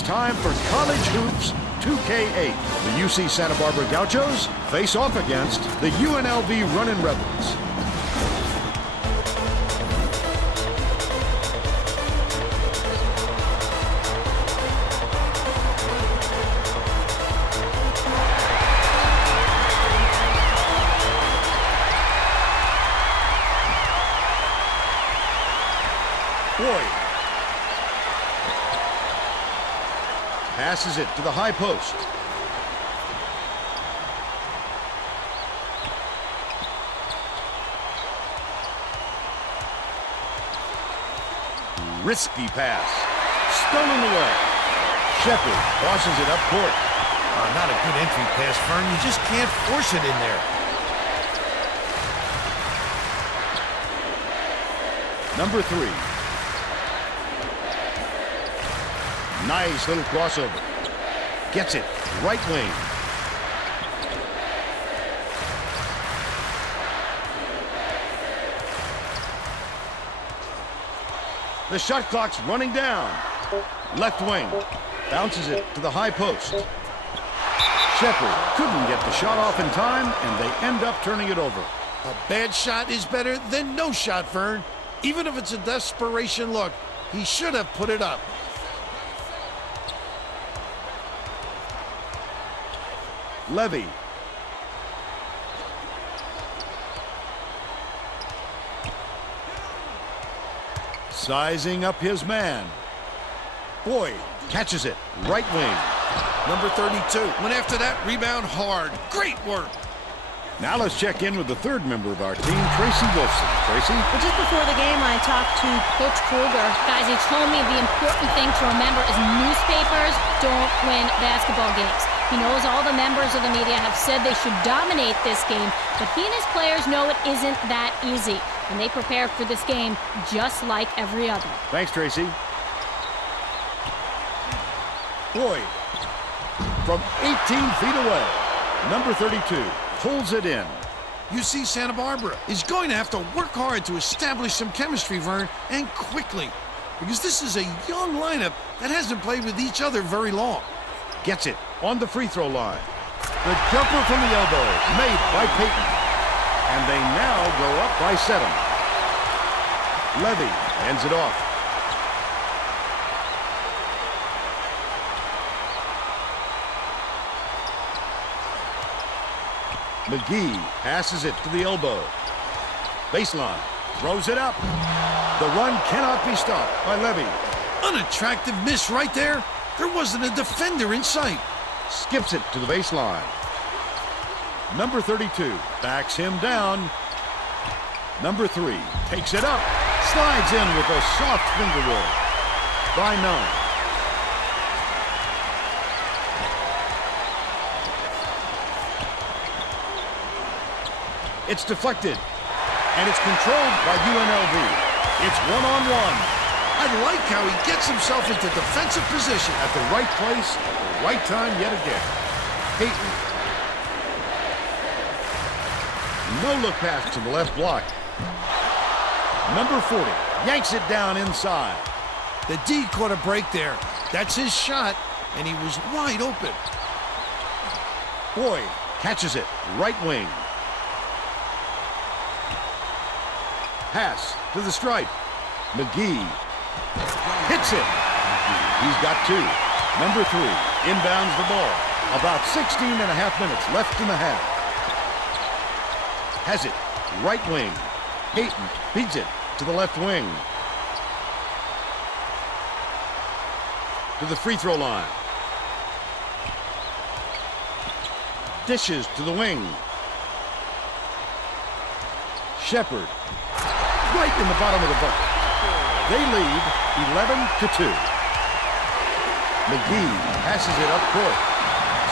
It's time for College Hoops 2K8. The UC Santa Barbara Gauchos face off against the UNLV Runnin' Rebels. Boyd passes it to the high post. Risky pass. Stolen away. Shepard tosses it up court. Not a good entry pass, Fern. You just can't force it in there. Number 3. Nice little crossover. Gets it. Right wing. The shot clock's running down. Left wing. Bounces it to the high post. Shepard couldn't get the shot off in time, and they end up turning it over. A bad shot is better than no shot, Fern. Even if it's a desperation look, he should have put it up. Levy. Sizing up his man. Boyd catches it. Right wing. Number 32 went after that rebound hard. Great work. Now let's check in with the third member of our team, Tracy Wolfson. Tracy? Well, just before the game, I talked to Coach Kruger. Guys, he told me the important thing to remember is newspapers don't win basketball games. He knows all the members of the media have said they should dominate this game, but he and his players know it isn't that easy, and they prepare for this game just like every other. Thanks, Tracy. Boyd, from 18 feet away, number 32, pulls it in. UC Santa Barbara is going to have to work hard to establish some chemistry, Vern, and quickly, because this is a young lineup that hasn't played with each other very long. Gets it on the free throw line. The jumper from the elbow made by Payton. And they now go up by 7. Levy ends it off. McGee passes it to the elbow. Baseline. Throws it up. The run cannot be stopped by Levy. Unattractive miss right there. There wasn't a defender in sight. Skips it to the baseline. Number 32 backs him down. Number 3 takes it up. Slides in with a soft finger roll by 9. It's deflected, and it's controlled by UNLV. It's one-on-one. I like how he gets himself into defensive position. At the right place, at the right time yet again. Payton. No-look pass to the left block. Number 40 yanks it down inside. The D caught a break there. That's his shot, and he was wide open. Boyd catches it. Right wing. Pass to the stripe. McGee hits it. He's got 2. Number 3 inbounds the ball. About 16 and a half minutes left in the half. Has it. Right wing. Payton feeds it to the left wing. To the free throw line. Dishes to the wing. Shepard. Right in the bottom of the bucket. They lead 11-2. McGee passes it up court.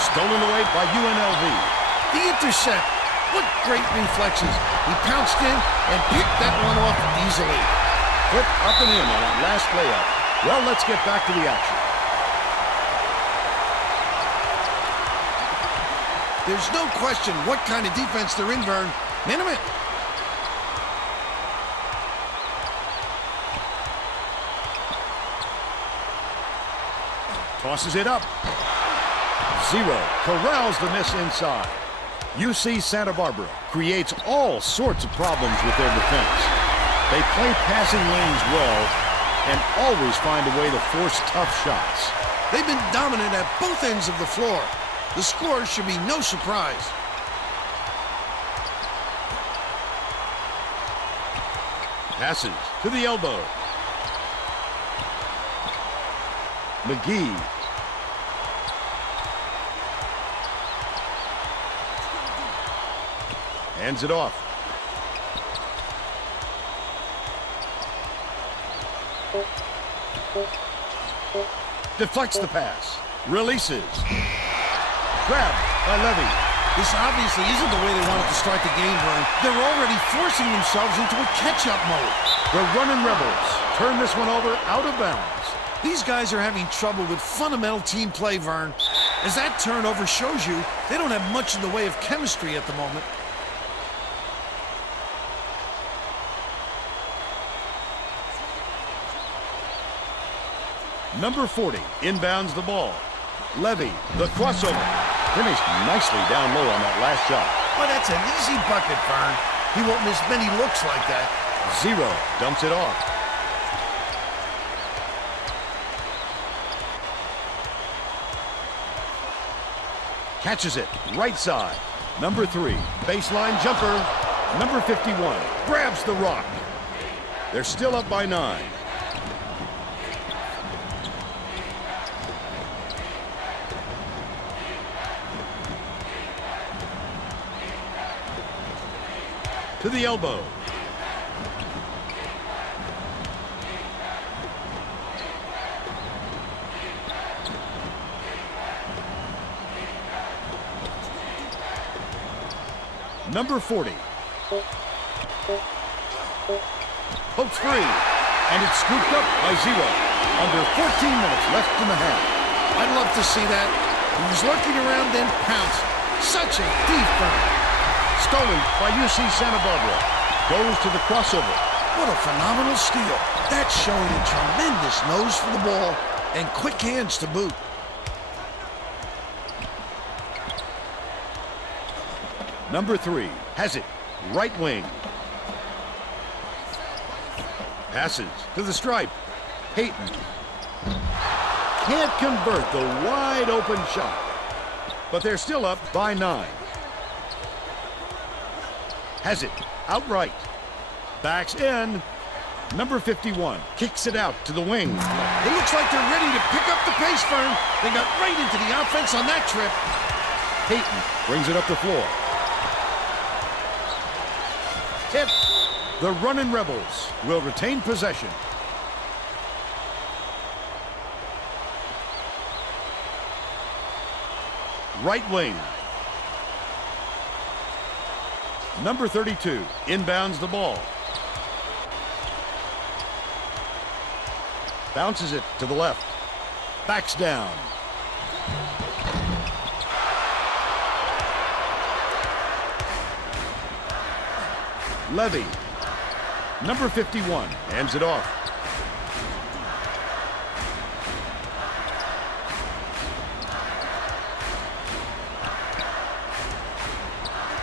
Stolen away by UNLV. The intercept. What great reflexes. He pounced in and picked that one off easily. Put up and in on that last layup. Well, let's get back to the action. There's no question what kind of defense they're in, Vern. Minute. 20 Tosses it up. Zero corrals the miss inside. UC Santa Barbara creates all sorts of problems with their defense. They play passing lanes well and always find a way to force tough shots. They've been dominant at both ends of the floor. The score should be no surprise. Passes to the elbow. McGee. Hands it off. Deflects the pass. Releases. Grabbed by Levy. This obviously isn't the way they wanted to start the game, Vern. They're already forcing themselves into a catch-up mode. The running Rebels turn this one over out of bounds. These guys are having trouble with fundamental team play, Vern. As that turnover shows you, they don't have much in the way of chemistry at the moment. Number 40 inbounds the ball. Levy, the crossover. Finished nicely down low on that last shot. Well, that's an easy bucket, Vern. He won't miss many looks like that. Zero dumps it off. Catches it, right side. Number 3, baseline jumper. Number 51, grabs the rock. They're still up by 9. To the elbow. Number 40. Pokes free. And it's scooped up by 0. Under 14 minutes left in the half. I'd love to see that. He was lurking around, then pounced. Such a thief, Vern. Stolen by UC Santa Barbara. Goes to the crossover. What a phenomenal steal. That's showing a tremendous nose for the ball and quick hands to boot. Number 3 has it. Right wing. Passes to the stripe. Payton. Can't convert the wide open shot. But they're still up by 9. Has it outright. Backs in. Number 51 kicks it out to the wing. It looks like they're ready to pick up the pace, Vern. They got right into the offense on that trip. Payton brings it up the floor. Tip. The running Rebels will retain possession. Right wing. Number 32 inbounds the ball. Bounces it to the left. Backs down. Levy. Number 51 hands it off.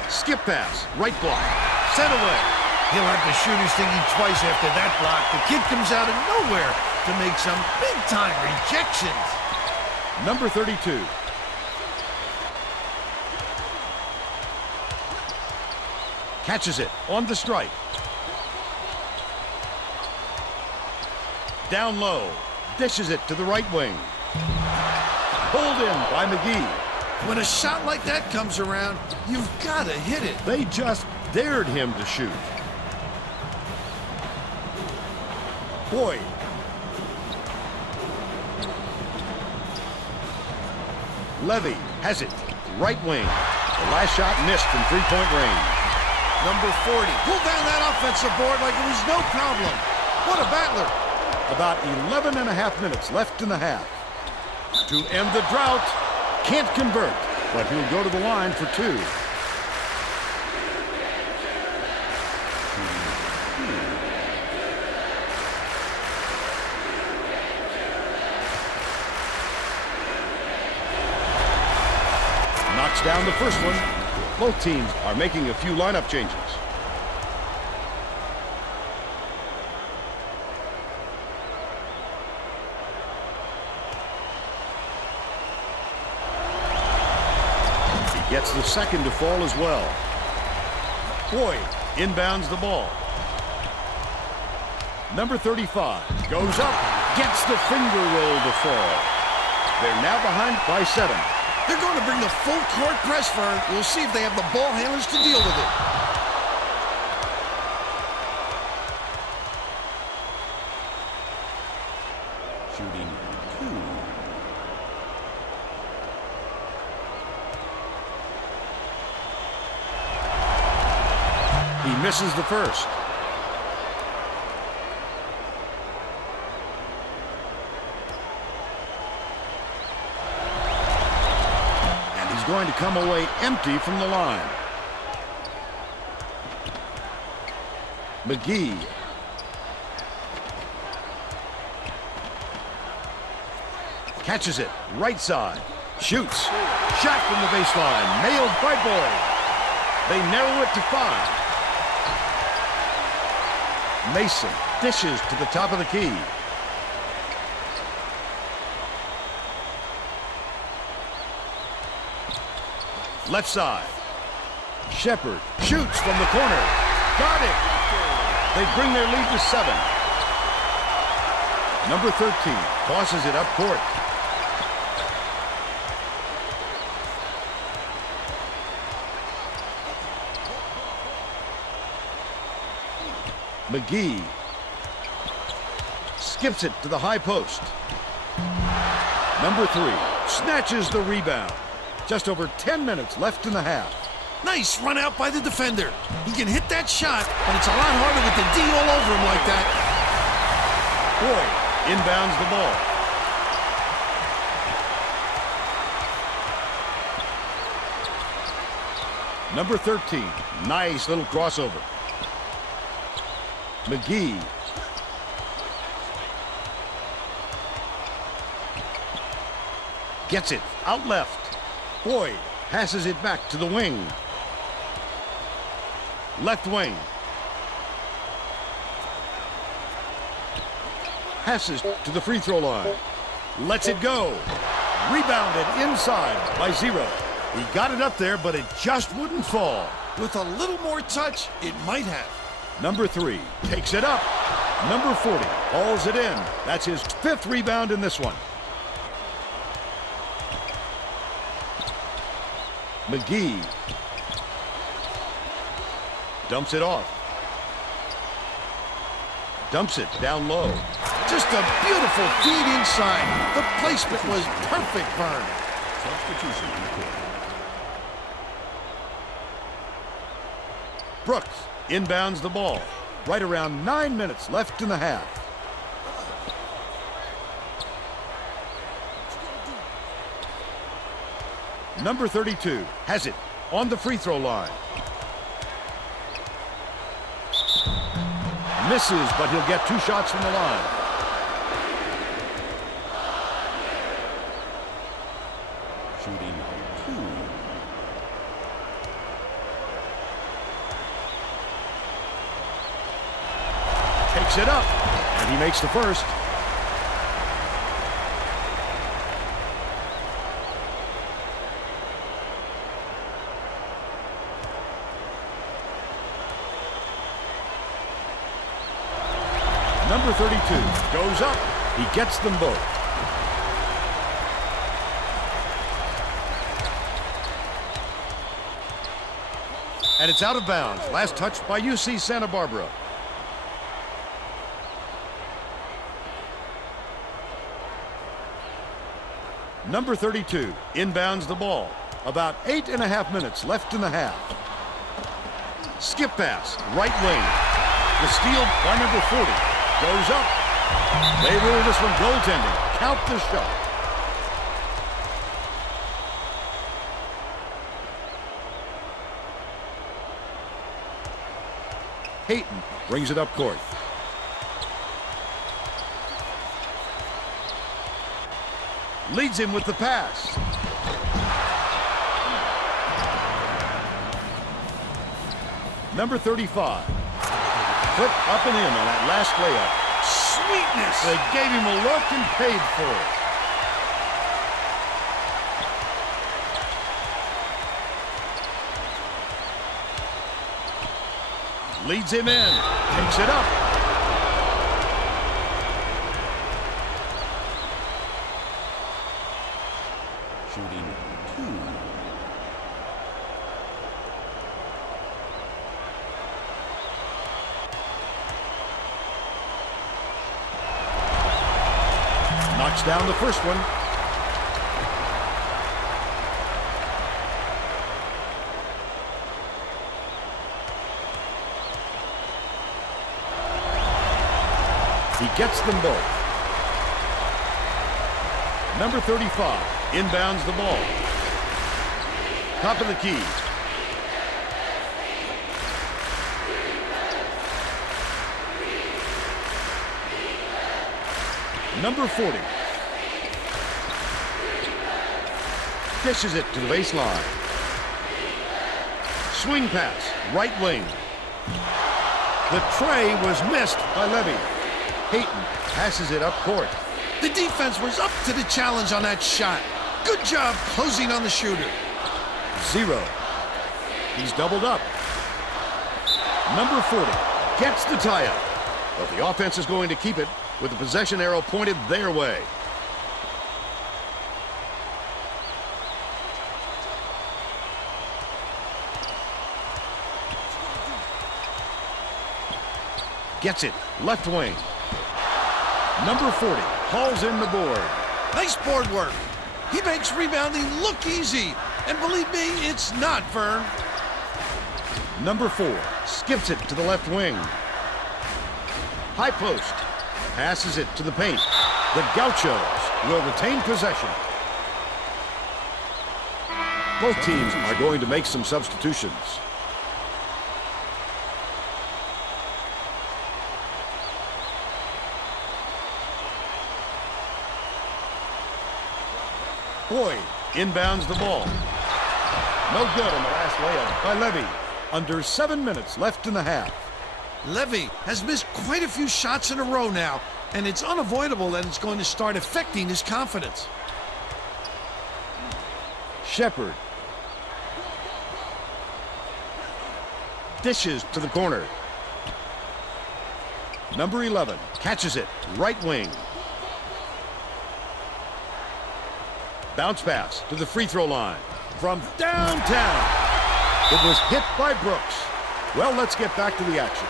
Skip pass, right block, sent away. He'll have the shooters thinking twice after that block. The kid comes out of nowhere to make some big-time rejections. Number 32. Catches it on the stripe. Down low, dishes it to the right wing. Pulled in by McGee. When a shot like that comes around, you've got to hit it. They just dared him to shoot. Boyd. Levy has it. Right wing. The last shot missed from three-point range. Number 40 pulled down that offensive board like it was no problem. What a battler. About 11 and a half minutes left in the half. To end the drought, can't convert, but he'll go to the line for 2. Shuts down the first one. Both teams are making a few lineup changes. He gets the second to fall as well. Boyd inbounds the ball. Number 35 goes up, gets the finger roll to fall. They're now behind by 7. They're going to bring the full court press, Vern. We'll see if they have the ball handlers to deal with it. Shooting 2. He misses the first. Going to come away empty from the line. McGee. Catches it, right side. Shoots. Shot from the baseline. Nailed by Boyd. They narrow it to 5. Mason dishes to the top of the key. Left side. Shepard shoots from the corner. Got it. They bring their lead to 7. Number 13 tosses it up court. McGee skips it to the high post. Number 3 snatches the rebound. Just over 10 minutes left in the half. Nice run out by the defender. He can hit that shot, but it's a lot harder with the D all over him like that. Boyd inbounds the ball. Number 13, nice little crossover. McGee. Gets it out left. Boyd passes it back to the wing. Left wing. Passes to the free throw line. Lets it go. Rebounded inside by 0. He got it up there, but it just wouldn't fall. With a little more touch, it might have. Number 3 takes it up. Number 40 hauls it in. That's his 5th rebound in this one. McGee dumps it off. Dumps it down low. Just a beautiful feed inside. The placement was perfect, Vern. Substitution in the court. Brooks inbounds the ball. Right around 9 minutes left in the half. Number 32 has it on the free throw line. Misses, but he'll get 2 shots from the line. Shooting 2. Takes it up, and he makes the first. Number 32 goes up. He gets them both. And it's out of bounds. Last touch by UC Santa Barbara. Number 32 inbounds the ball. About 8.5 minutes left in the half. Skip pass, right wing. The steal by number 40. Goes up. They rule this one goaltending. Count the shot. Hayton brings it up court. Leads him with the pass. Number 35. Put up and in on that last layup. Sweetness! They gave him a look and paid for it. Leads him in. Takes it up. Shooting 2. Knocks down the first one. He gets them both. Number 35 inbounds the ball. Top of the key. Number 40. Dishes it to the baseline. Swing pass, right wing. The tray was missed by Levy. Hayton passes it up court. The defense was up to the challenge on that shot. Good job closing on the shooter. 0. He's doubled up. Number 40 gets the tie-up. But the offense is going to keep it with the possession arrow pointed their way. Gets it, left wing. Number 40 hauls in the board. Nice board work. He makes rebounding look easy. And believe me, it's not, Vern. Number 4 skips it to the left wing. High post. Passes it to the paint. The Gauchos will retain possession. Both teams are going to make some substitutions. Boyd inbounds the ball. No good on the last layup by Levy. Under 7 minutes left in the half. Levy has missed quite a few shots in a row now, and it's unavoidable that it's going to start affecting his confidence. Shepard. Dishes to the corner. Number 11 catches it, right wing. Bounce pass to the free throw line from downtown. It was hit by Brooks. Well, let's get back to the action.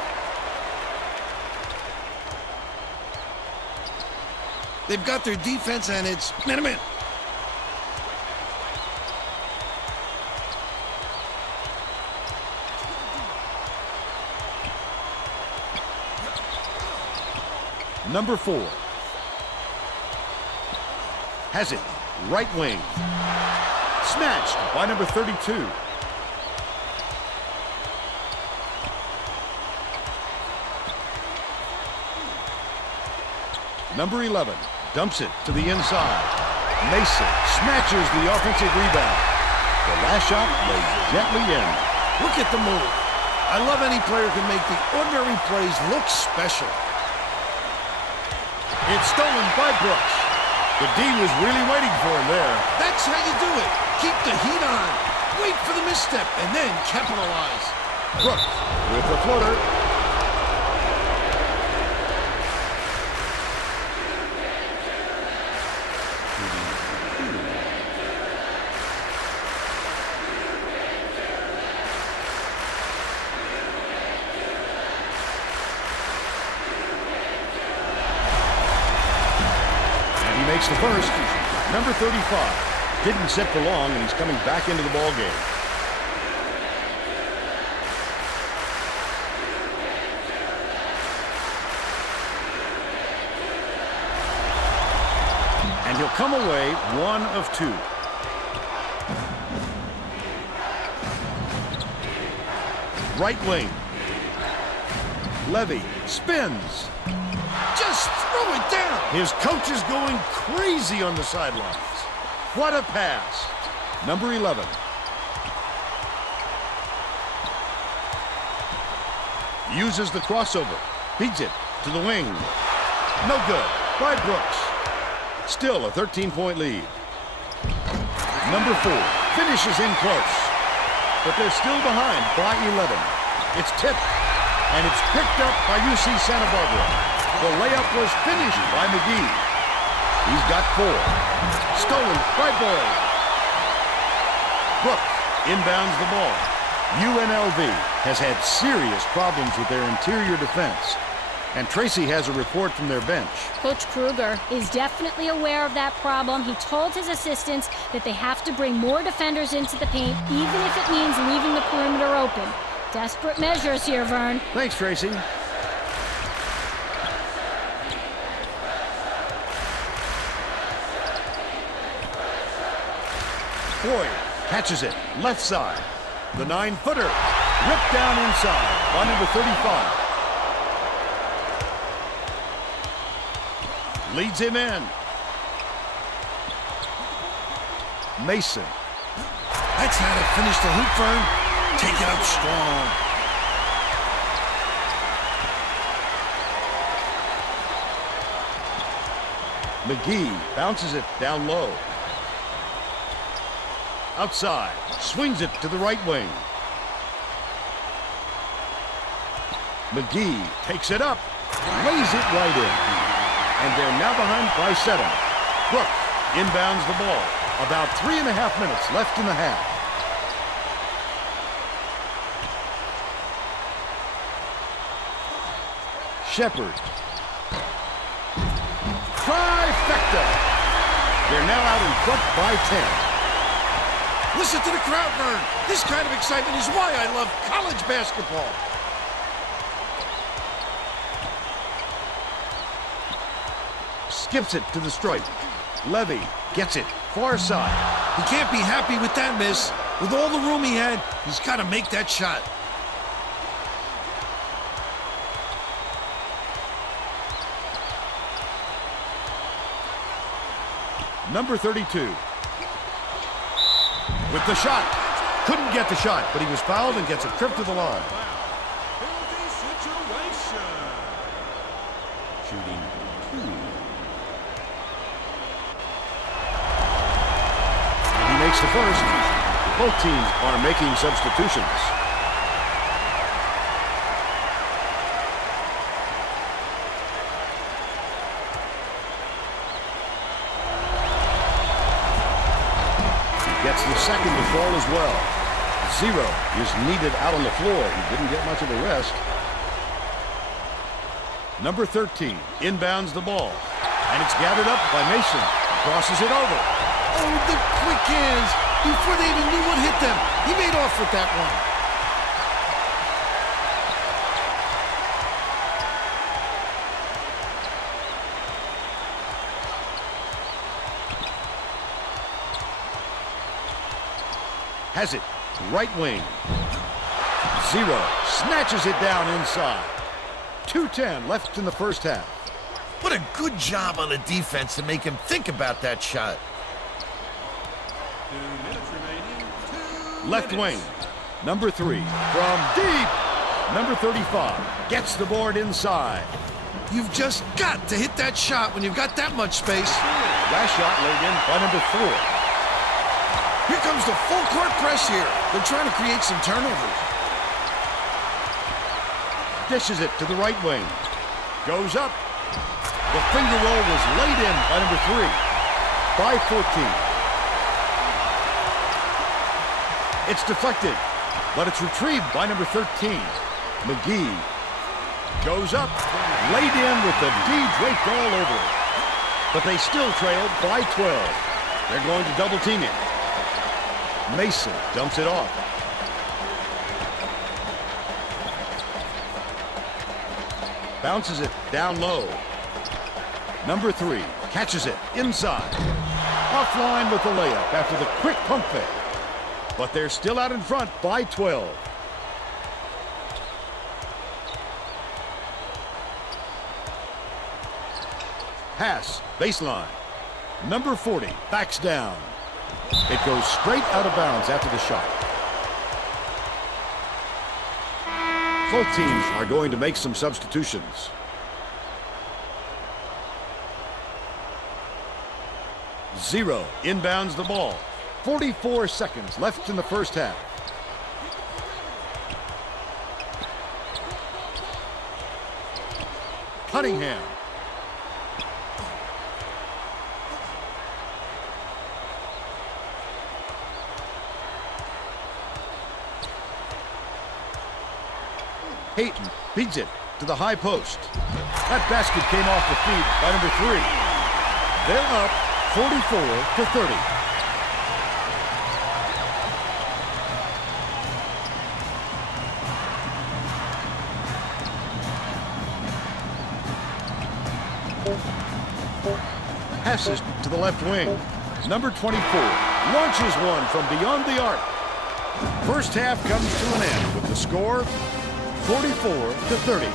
They've got their defense, and it's man-to-man. Number 4 has it, right wing. Snatched by number 32. Number 11 dumps it to the inside. Mason snatches the offensive rebound. The last shot lays gently in. Look at the move. I love any player who can make the ordinary plays look special. It's stolen by Brooks. The D was really waiting for him there. That's how you do it. Keep the heat on. Wait for the misstep and then capitalize. Brooks with the floater. Makes the first. Number 35 didn't sit for long, and he's coming back into the ball game. And he'll come away 1 of 2. Right wing. Levy spins. Just throw it down. His coach is going crazy on the sidelines. What a pass. Number 11. Uses the crossover. Feeds it to the wing. No good. By Brooks. Still a 13-point lead. Number 4 finishes in close. But they're still behind by 11. It's tipped. And it's picked up by UC Santa Barbara. The layup was finished by McGee. He's got 4. Stolen by Boyd. Brooks inbounds the ball. UNLV has had serious problems with their interior defense. And Tracy has a report from their bench. Coach Kruger is definitely aware of that problem. He told his assistants that they have to bring more defenders into the paint, even if it means leaving the perimeter open. Desperate measures here, Vern. Thanks, Tracy. Boyd catches it, left side. The 9-footer ripped down inside by number 35. Leads him in. Mason. That's how to finish the hoop, Vern. Take it up strong. McGee bounces it down low. Outside. Swings it to the right wing. McGee takes it up. Lays it right in. And they're now behind by 7. Brooks inbounds the ball. About 3.5 minutes left in the half. Shepard. Trifecta. They're now out in front by 10. Listen to the crowd, Vern. This kind of excitement is why I love college basketball. Skips it to the stripe. Levy gets it far side. He can't be happy with that miss. With all the room he had, he's got to make that shot. Number 32. With the shot. Couldn't get the shot, but he was fouled and gets a trip to the line. Shooting 2. He makes the first. Both teams are making substitutions. Gets the second to fall as well. 0 is needed out on the floor. He didn't get much of a rest. Number 13 inbounds the ball. And it's gathered up by Mason. Crosses it over. Oh, the quick hands. Before they even knew what hit them, he made off with that one. Has it. Right wing. 0. Snatches it down inside. 2:10 left in the first half. What a good job on the defense to make him think about that shot. 2 minutes remaining. 2 Left minutes. wing. Number 3. From deep. Number 35. Gets the board inside. You've just got to hit that shot when you've got that much space. Last shot laid in by number 4. Here comes the full court press here. They're trying to create some turnovers. Dishes it to the right wing. Goes up. The finger roll was laid in by number 3. By 14. It's deflected, but it's retrieved by number 13. McGee goes up. Laid in with the D draped all over it. But they still trailed by 12. They're going to double team it. Mason dumps it off. Bounces it down low. Number 3 catches it inside. Offline with the layup after the quick pump fake. But they're still out in front by 12. Pass, baseline. Number 40 backs down. It goes straight out of bounds after the shot. Both teams are going to make some substitutions. Zero inbounds the ball. 44 seconds left in the first half. Cunningham. Peyton feeds it to the high post. That basket came off the feed by number 3. They're up 44-30. Passes to the left wing. Number 24 launches one from beyond the arc. First half comes to an end with the score 44-30.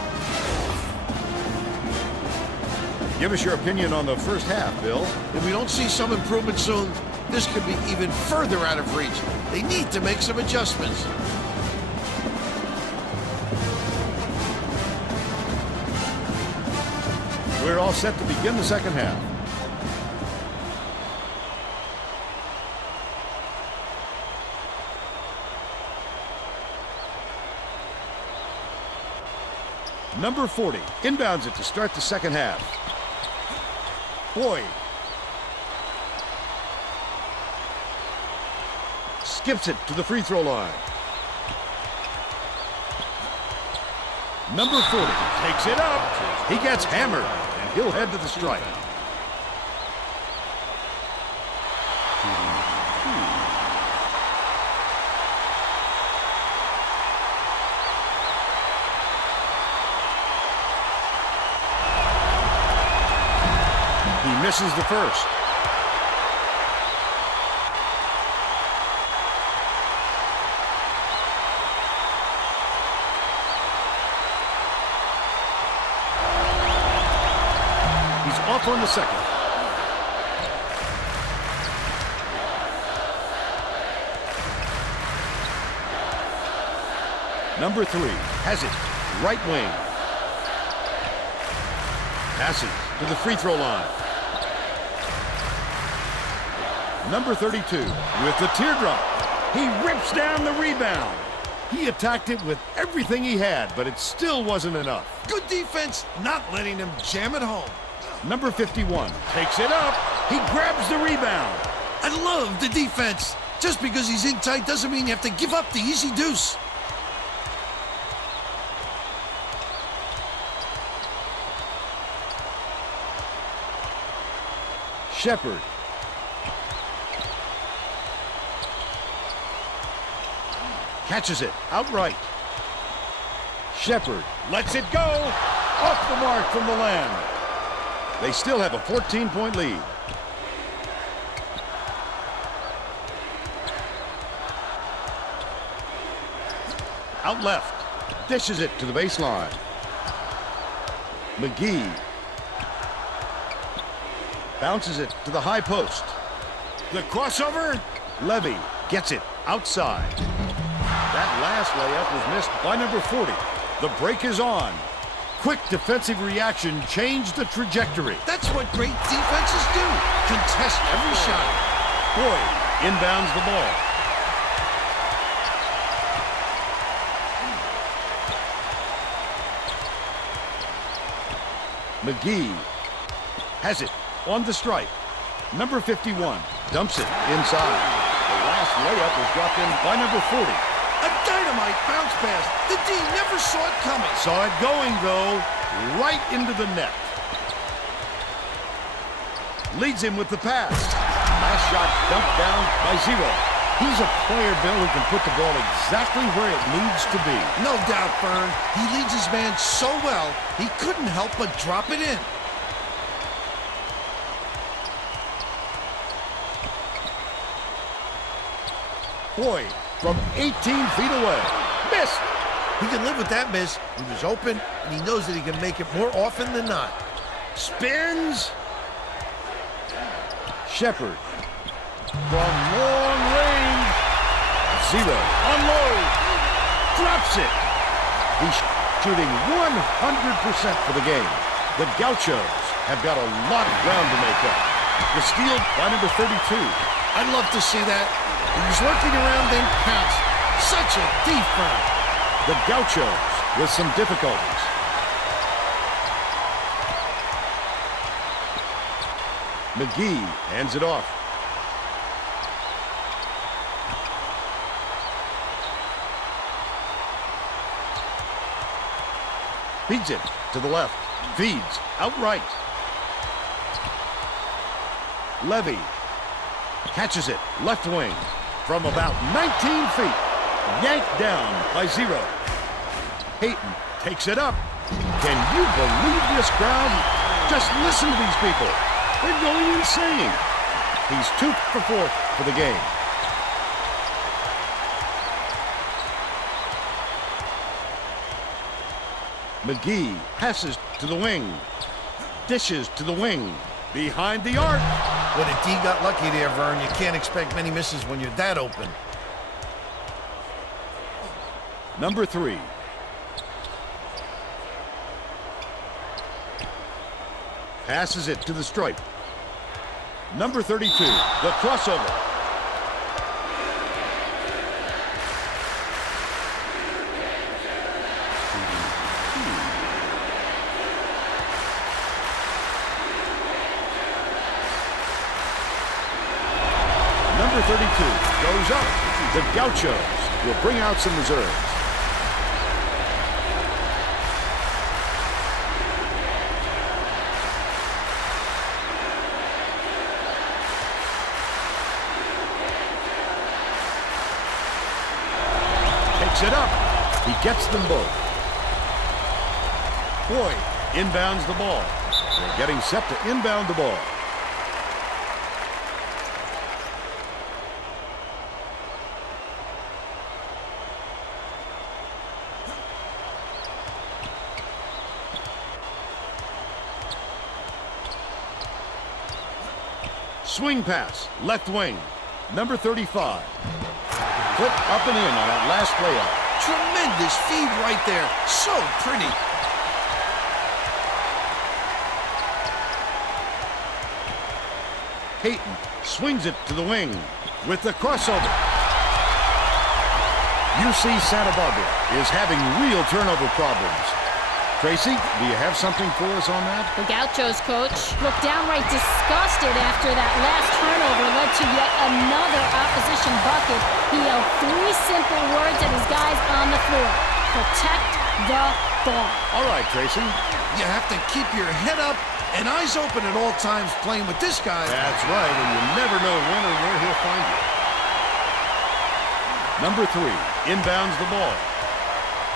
Give us your opinion on the first half, Bill. If we don't see some improvement soon, this could be even further out of reach. They need to make some adjustments. We're all set to begin the second half. Number 40 inbounds it to start the second half. Boyd skips it to the free throw line. Number 40 takes it up. He gets hammered, and he'll head to the stripe. He misses the first. He's off on the second. Number 3 has it. Right wing. Passes to the free throw line. Number 32 with the teardrop. He rips down the rebound. He attacked it with everything he had, but it still wasn't enough. Good defense, not letting them jam it home. Number 51 takes it up. He grabs the rebound. I love the defense. Just because he's in tight doesn't mean you have to give up the easy deuce. Shepard. Catches it outright. Shepard lets it go. Off the mark from the land. They still have a 14-point lead. Out left. Dishes it to the baseline. McGee bounces it to the high post. The crossover. Levy gets it outside. That last layup was missed by number 40. The break is on. Quick defensive reaction changed the trajectory. That's what great defenses do. Contest every shot. Boyd inbounds the ball. McGee has it on the stripe. Number 51 dumps it inside. The last layup was dropped in by number 40. A dynamite bounce pass. The D never saw it coming. Saw it going, though, right into the net. Leads him with the pass. Last shot dumped down by Zero. He's a player, Bill, who can put the ball exactly where it needs to be. No doubt, Fern. He leads his man so well, he couldn't help but drop it in. Boyd from 18 feet away. Missed. He can live with that miss. He was open, and he knows that he can make it more often than not. Spins. Shepard from long range. Zero unload. Drops it. He's shooting 100% for the game. The Gauchos have got a lot of ground to make up. The steal by number 32. I'd love to see that. He was lurking around, then pounced. Such a thief burn. The Gauchos with some difficulties. McGee hands it off. Feeds it to the left. Feeds outright. Levy catches it left wing from about 19 feet. Yanked down by 0. Peyton takes it up. Can you believe this crowd? Just listen to these people. They're going insane. He's 2 for 4 for the game. McGee passes to the wing. Dishes to the wing. Behind the arc. When a D got lucky there, Vern, you can't expect many misses when you're that open. Number 3. Passes it to the stripe. Number 32, the crossover. Number 32 goes up. The Gauchos will bring out some reserves. It up. He gets them both. Boyd inbounds the ball. They're getting set to inbound the ball. Swing pass, left wing. Number 35. Put up and in on that last layup. Tremendous feed right there. So pretty. Peyton swings it to the wing with the crossover. UC Santa Barbara is having real turnover problems. Tracy, do you have something for us on that? The Gauchos coach looked downright disgusted after that last turnover led to yet another opposition bucket. He yelled 3 simple words at his guys on the floor. Protect the ball. All right, Tracy. You have to keep your head up and eyes open at all times playing with this guy. That's right, and you never know when or where he'll find you. Number 3 inbounds the ball.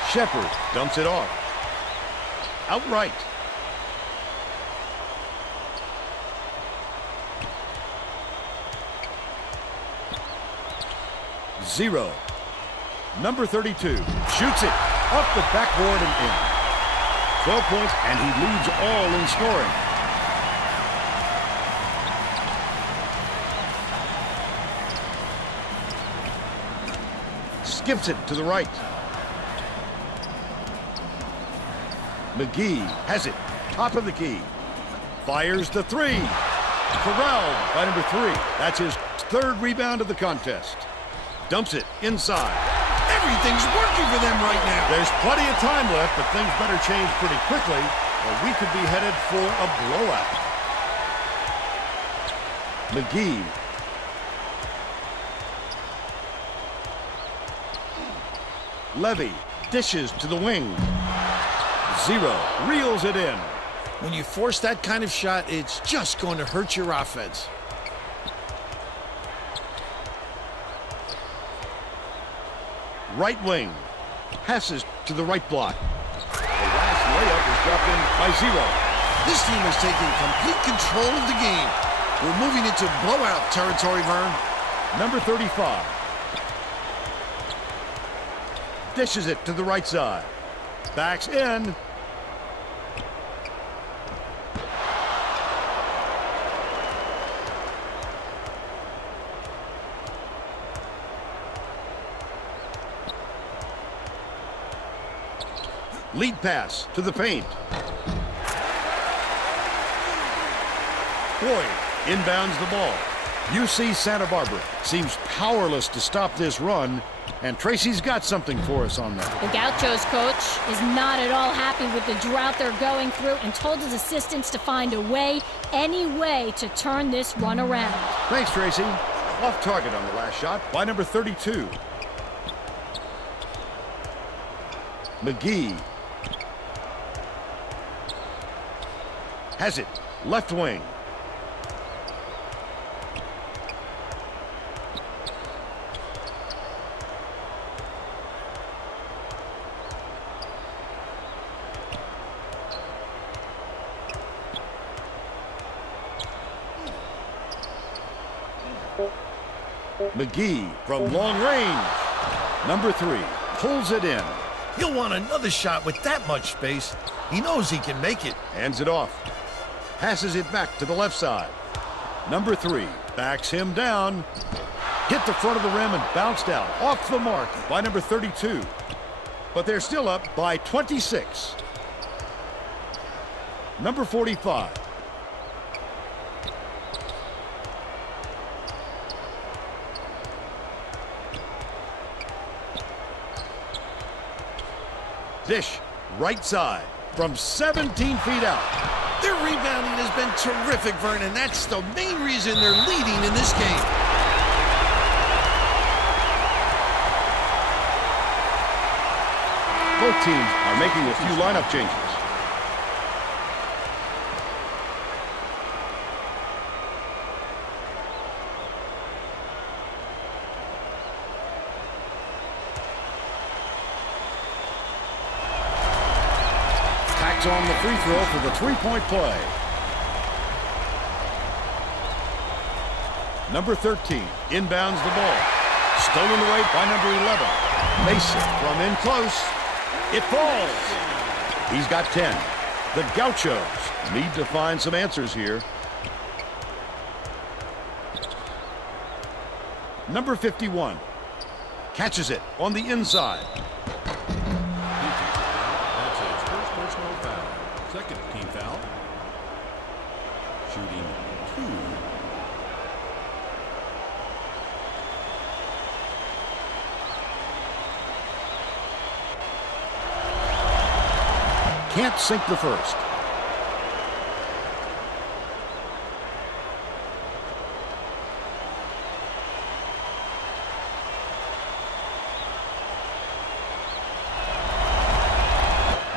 Shepard dumps it off. Outright. Zero. Number 32 shoots it off the backboard and in. 12 points, and he leads all in scoring. Skips it to the right. McGee has it. Top of the key. Fires the 3. Corralled by number 3. That's his 3rd rebound of the contest. Dumps it inside. Everything's working for them right now. There's plenty of time left, but things better change pretty quickly, or we could be headed for a blowout. McGee. Levy dishes to the wing. 0. Reels it in. When you force that kind of shot, it's just going to hurt your offense. Right wing. Passes to the right block. The last layup is dropped in by 0. This team is taking complete control of the game. We're moving into blowout territory, Vern. Number 35. Dishes it to the right side. Backs in. Lead pass to the paint. Boyd inbounds the ball. UC Santa Barbara seems powerless to stop this run, and Tracy's got something for us on that. The Gauchos coach is not at all happy with the drought they're going through and told his assistants to find a way, any way, to turn this one around. Thanks, Tracy. Off target on the last shot by number 32. McGee has it, left wing. McGee from long range. Number 3 pulls it in. He'll want another shot with that much space. He knows he can make it. Hands it off. Passes it back to the left side. Number 3 backs him down. Hit the front of the rim and bounced out. Off the mark by number 32. But they're still up by 26. Number 45. Dish, right side, from 17 feet out. Their rebounding has been terrific, Vern, and that's the main reason they're leading in this game. Both teams are making a few lineup changes. On the free throw for the three-point play. Number 13 inbounds the ball. Stolen away by number 11. Mason from in close. It falls. He's got 10. The Gauchos need to find some answers here. Number 51 catches it on the inside. Second team foul. Shooting 2. Can't sink the first.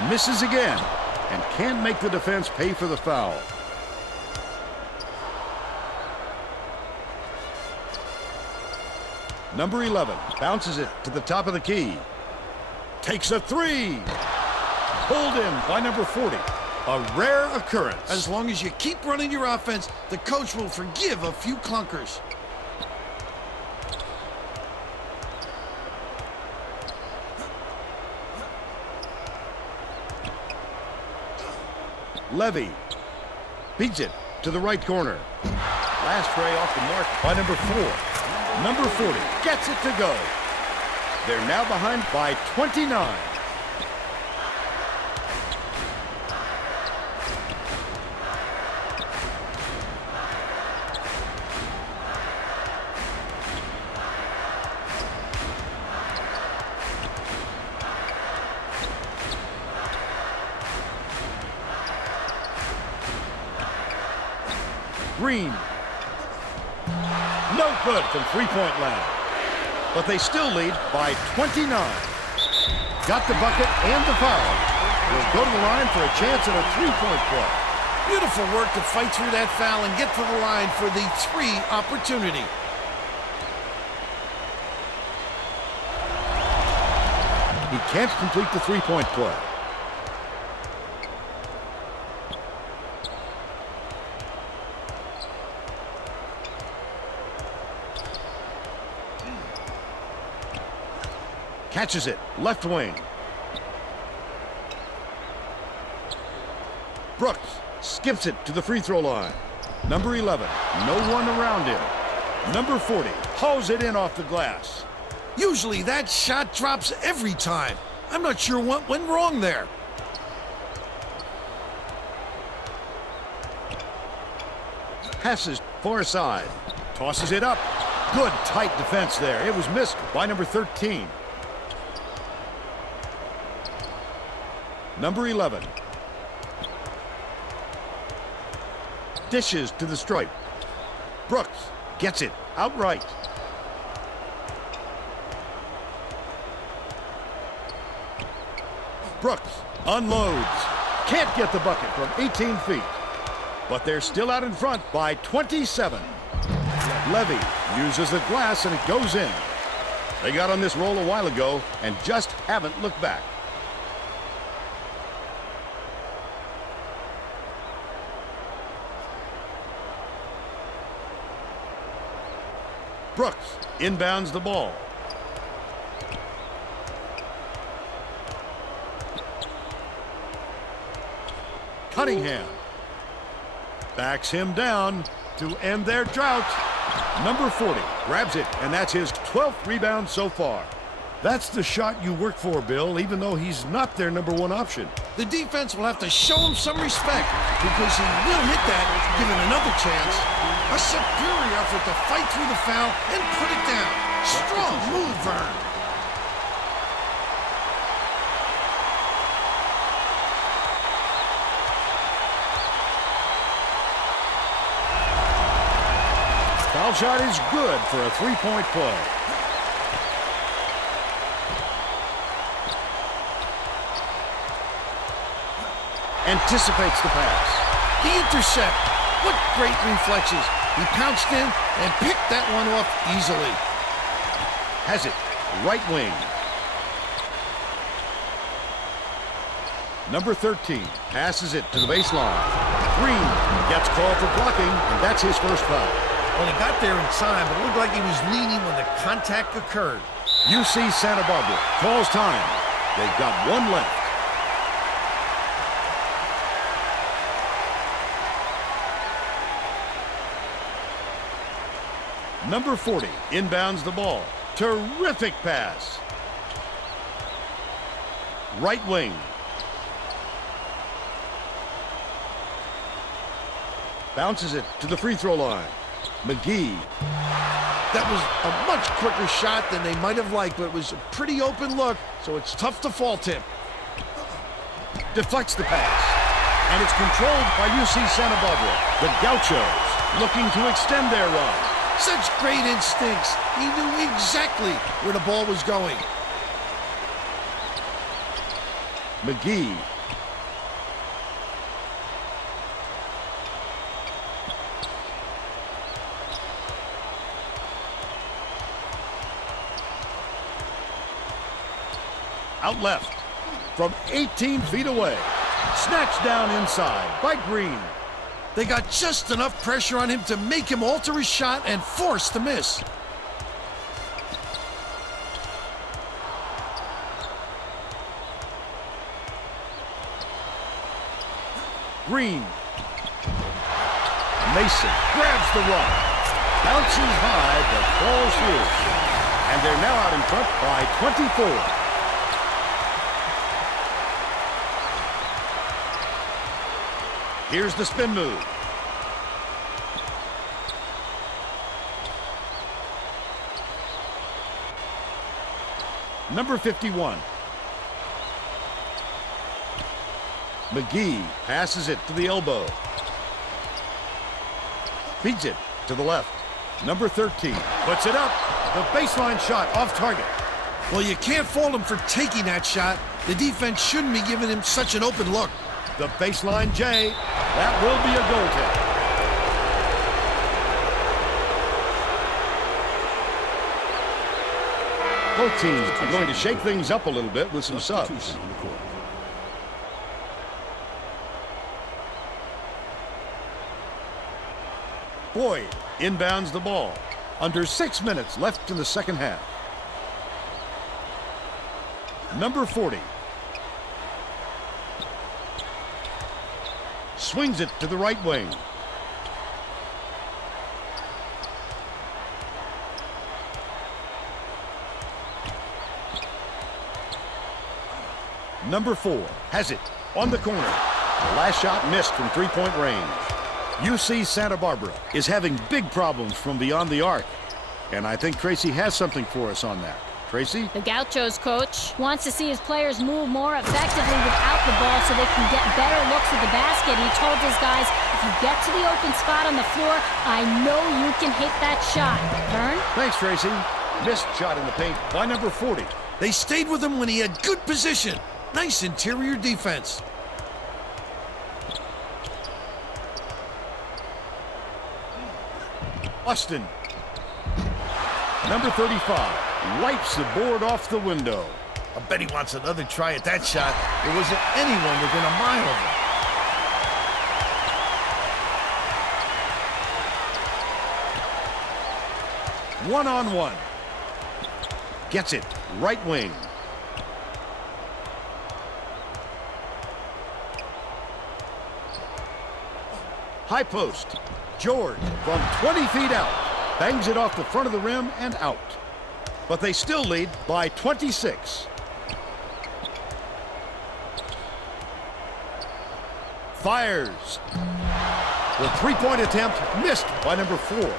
Misses again. And can't make the defense pay for the foul. Number 11 bounces it to the top of the key. Takes a 3. Pulled in by number 40. A rare occurrence. As long as you keep running your offense, the coach will forgive a few clunkers. Levy beats it to the right corner. Last tray off the mark by number 4. Number 40 gets it to go. They're now behind by 29. Green. No good from three-point land. But they still lead by 29. Got the bucket and the foul. Will go to the line for a chance at a three-point play. Beautiful work to fight through that foul and get to the line for the 3 opportunity. He can't complete the three-point play. Catches it, left wing. Brooks skips it to the free throw line. Number 11, no one around him. Number 40 hauls it in off the glass. Usually that shot drops every time. I'm not sure what went wrong there. passes far side. Tosses it up. Good tight defense there. It was missed by number 13. Number 11. Dishes to the stripe. Brooks gets it outright. Brooks unloads. Can't get the bucket from 18 feet. But they're still out in front by 27. Levy uses the glass and it goes in. They got on this roll a while ago and just haven't looked back. Brooks inbounds the ball. Cunningham backs him down to end their drought. Number 40 grabs it, and that's his 12th rebound so far. That's the shot you work for, Bill, even though he's not their number one option. The defense will have to show him some respect because he will hit that given another chance. A superior effort to fight through the foul and put it down. Strong move, Vern. Foul shot is good for a three-point play. Anticipates the pass. The intercept. What great reflexes. He pounced in and picked that one off easily. Has it. Right wing. Number 13 passes it to the baseline. Green gets called for blocking, and that's his first foul. Well, he got there in time, but it looked like he was leaning when the contact occurred. UC Santa Barbara calls time. They've got one left. Number 40 inbounds the ball. Terrific pass. Right wing. Bounces it to the free throw line. McGee. That was a much quicker shot than they might have liked, but it was a pretty open look, so it's tough to fault him. Deflects the pass. And it's controlled by UC Santa Barbara. The Gauchos looking to extend their run. Such great instincts. He knew exactly where the ball was going. McGee. Out left from 18 feet away. Snatched down inside by Green. They got just enough pressure on him to make him alter his shot and force the miss. Green. Mason grabs the rock. Bounces high, but falls through. And they're now out in front by 24. Here's the spin move. Number 51. McGee passes it to the elbow. Feeds it to the left. Number 13 puts it up. The baseline shot off target. Well, you can't fault him for taking that shot. The defense shouldn't be giving him such an open look. The baseline J. That will be a goal kick. Both teams are going to shake things up a little bit with some subs. Boyd inbounds the ball. Under 6 minutes left in the second half. Number 40. Swings it to the right wing. Number 4 has it on the corner. The last shot missed from three-point range. UC Santa Barbara is having big problems from beyond the arc. And I think Tracy has something for us on that. Tracy? The Gauchos coach wants to see his players move more effectively without the ball so they can get better looks at the basket. He told his guys, if you get to the open spot on the floor, I know you can hit that shot. Vern? Thanks, Tracy. Missed shot in the paint by number 40. They stayed with him when he had good position. Nice interior defense. Austin. Number 35 wipes the board off the window. I bet he wants another try at that shot. There wasn't anyone within a mile of him. One-on-one. Gets it. Right wing. High post. George from 20 feet out. Bangs it off the front of the rim and out. But they still lead by 26. Fires. The three-point attempt missed by number 4.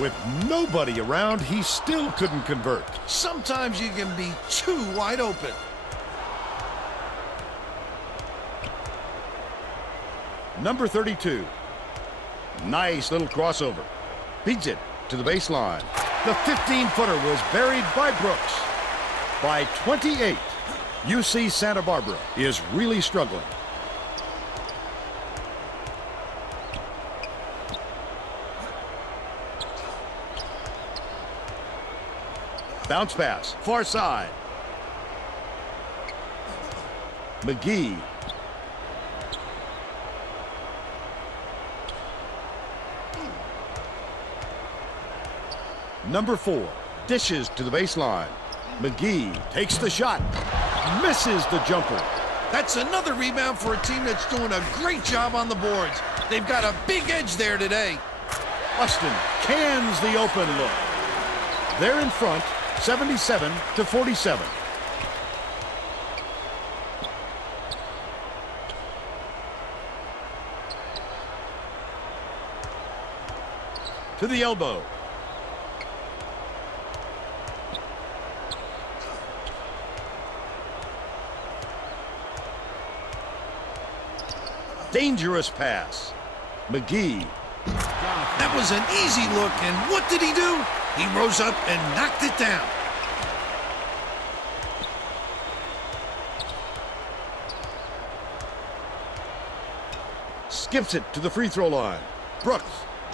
With nobody around, he still couldn't convert. Sometimes you can be too wide open. Number 32. Nice little crossover. Beats it to the baseline. The 15-footer was buried by Brooks. By 28, UC Santa Barbara is really struggling. Bounce pass, far side. McGee. Number 4 dishes to the baseline. McGee takes the shot. Misses the jumper. That's another rebound for a team that's doing a great job on the boards. They've got a big edge there today. Austin cans the open look. They're in front, 77-47. To the elbow. Dangerous pass. McGee. That was an easy look, and what did he do? He rose up and knocked it down. Skips it to the free throw line. Brooks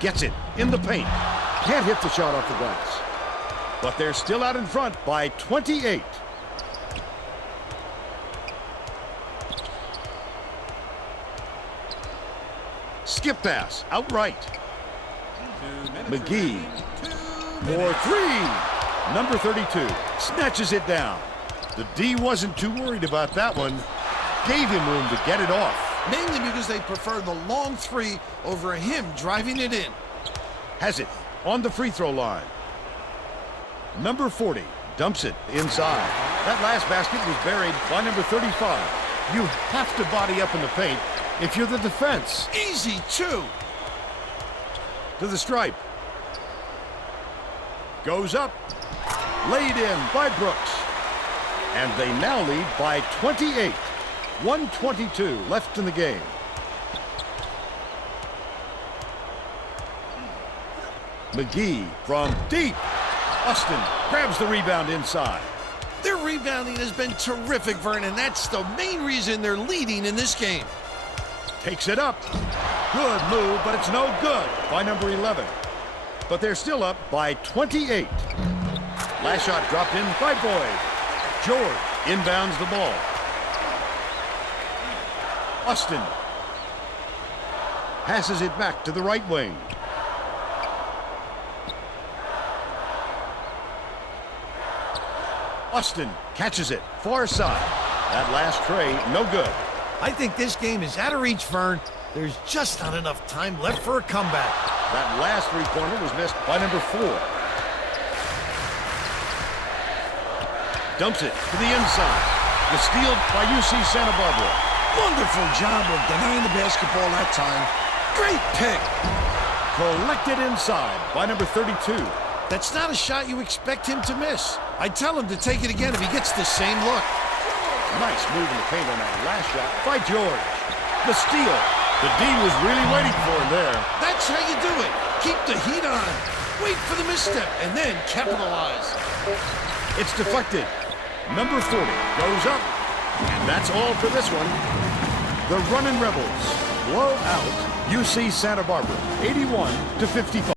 gets it in the paint. Can't hit the shot off the glass. But they're still out in front by 28. Skip pass, outright. McGee. For three. Number 32 snatches it down. The D wasn't too worried about that one. Gave him room to get it off. Mainly because they prefer the long three over him driving it in. Has it on the free throw line. Number 40 dumps it inside. That last basket was buried by number 35. You have to body up in the paint if you're the defense. Easy, too. To the stripe. Goes up. Laid in by Brooks. And they now lead by 28. 1:22 left in the game. McGee from deep. Austin grabs the rebound inside. Their rebounding has been terrific, Vern, and that's the main reason they're leading in this game. Takes it up. Good move, but it's no good by number 11. But they're still up by 28. Last shot dropped in by Boyd. George inbounds the ball. Austin passes it back to the right wing. Austin catches it, far side. That last tray, no good. I think this game is out of reach, Vern. There's just not enough time left for a comeback. That last three-pointer was missed by number 4. Dumps it to the inside. The steal by UC Santa Barbara. Wonderful job of denying the basketball that time. Great pick. Collected inside by number 32. That's not a shot you expect him to miss. I'd tell him to take it again if he gets the same look. Nice move in the paint on that last shot by George. The steal. The D was really waiting for him there. That's how you do it. Keep the heat on. Wait for the misstep and then capitalize. It's deflected. Number 40 goes up. And that's all for this one. The Runnin' Rebels blow out UC Santa Barbara 81-55.